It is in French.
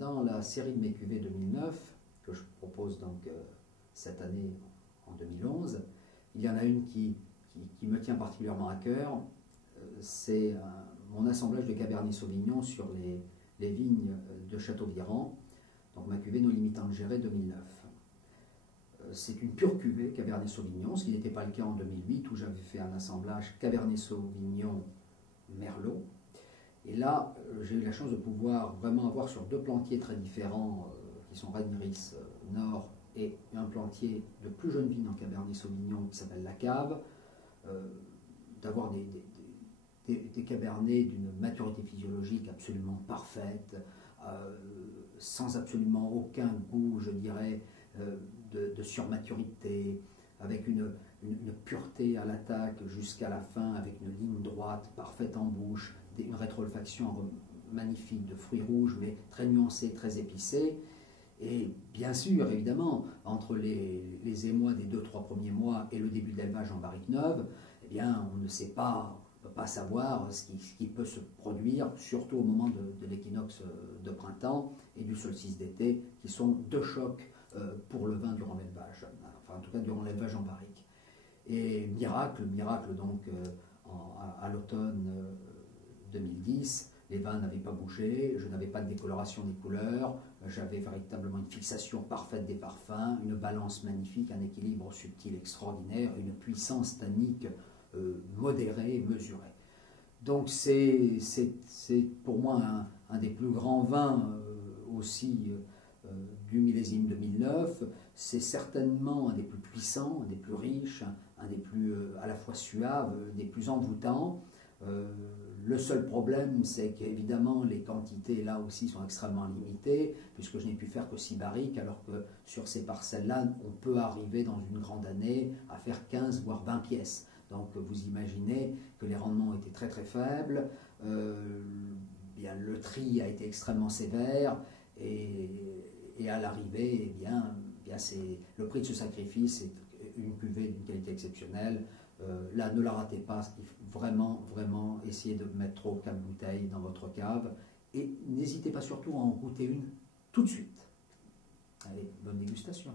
dans la série de mes cuvées 2009, que je propose donc cette année en 2011, il y en a une qui me tient particulièrement à cœur. C'est mon assemblage de Cabernet Sauvignon sur les vignes de Châteauviran, donc ma cuvée Nos Limites Angéré 2009. C'est une pure cuvée Cabernet Sauvignon, ce qui n'était pas le cas en 2008 où j'avais fait un assemblage Cabernet Sauvignon Merlot. Et là, j'ai eu la chance de pouvoir vraiment avoir sur deux plantiers très différents, qui sont Reniris Nord et un plantier de plus jeune vigne en Cabernet Sauvignon qui s'appelle La Cave, d'avoir des cabernets d'une maturité physiologique absolument parfaite, sans absolument aucun goût, je dirais, de surmaturité, avec une pureté à l'attaque jusqu'à la fin, avec une ligne droite parfaite en bouche, une rétro-olfaction magnifique de fruits rouges, mais très nuancés, très épicés. Et bien sûr, évidemment, entre les émois des 2-3 premiers mois et le début de l'élevage en barrique neuve, eh bien, on ne sait pas, on ne peut pas savoir ce qui peut se produire, surtout au moment de l'équinoxe de printemps et du solstice d'été, qui sont deux chocs pour le vin durant l'élevage, enfin en tout cas durant l'élevage en barrique. Et miracle donc à l'automne 2010, les vins n'avaient pas bougé, je n'avais pas de décoloration des couleurs, j'avais véritablement une fixation parfaite des parfums, une balance magnifique, un équilibre subtil extraordinaire, une puissance tannique modérée, mesurée. Donc c'est pour moi un des plus grands vins aussi du millésime 2009. C'est certainement un des plus puissants, un des plus riches, un des plus à la fois suaves, des plus envoûtants. Le seul problème, c'est qu'évidemment les quantités là aussi sont extrêmement limitées, puisque je n'ai pu faire que 6 barriques, alors que sur ces parcelles-là, on peut arriver dans une grande année à faire 15 voire 20 pièces. Donc vous imaginez que les rendements étaient très très faibles, bien, le tri a été extrêmement sévère, et à l'arrivée, eh bien le prix de ce sacrifice est une cuvée d'une qualité exceptionnelle. Là, ne la ratez pas, il faut vraiment essayer de mettre 3 ou 4 bouteilles dans votre cave, et n'hésitez pas surtout à en goûter une tout de suite. Allez, bonne dégustation.